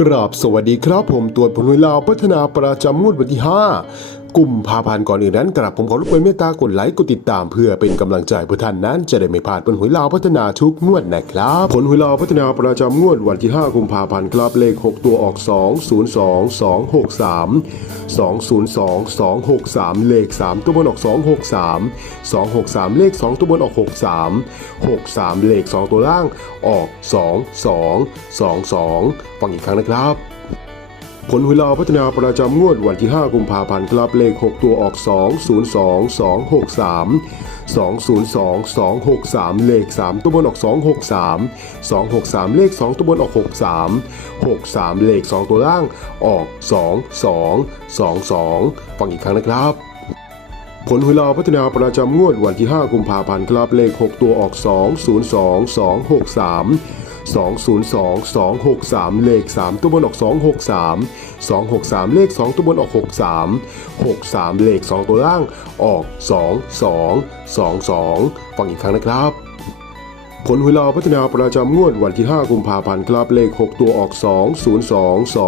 กราบสวัสดีครับผมตรวจผลหวยลาวพัฒนาประจำงวดวันที่ 5 กุมภาพันธ์ก่อนอื่นนั้นกราบผมขอรบกวนเมตตากดไลค์กดติดตามเพื่อเป็นกำลังใจเพื่อท่านนั้น จะได้ไม่พลาดผลหวยลาวพัฒนาทุกงวดนะครับ ผลหวยลาวพัฒนาประจำงวดวันที่ 5 กุมภาพันธ์ครับเลข 6 ตัวออก 2 0 2 2 6 3 2 0 2 2 6 3 เลข 3 ตัวบนออก 2 6 3 2 6 3 เลข 2 ตัวบนออก 6 3 6 3 เลข 2 ตัวล่างออก 2 2 2 2 ฟังอีกครั้งนะครับ ผลหวยลาวพัฒนาประจำงวดวันที่ 5 กุมภาพันธ์ครับเลข 6 ตัวออก 2 0 2 2 6 3 2 0 2 2 6 3 เลข 3 ตัวบนออก 2 6 3 2 6 3 เลข 2 ตัวบนออก 6 3 6 3 เลข 2 ตัวล่างออก 2 2 2 2 ฟังอีกครั้งนะครับผลหวยลาวพัฒนาประจำงวดวันที่ 5 กุมภาพันธ์ครับเลข 6 ตัวออก 2 0 2 2 6 3 202 263 เลข 3 ตัวบนออก 263 263 เลข 2 ตัวบนออก 63 63 เลข 2 ตัวล่างออก 22 22 ฟังอีกครั้งนะครับผลหวยลาวพัฒนาประจำงวดวันที่ 5 กุมภาพันธ์ครับเลข 6 ตัวออก 2 0 2 2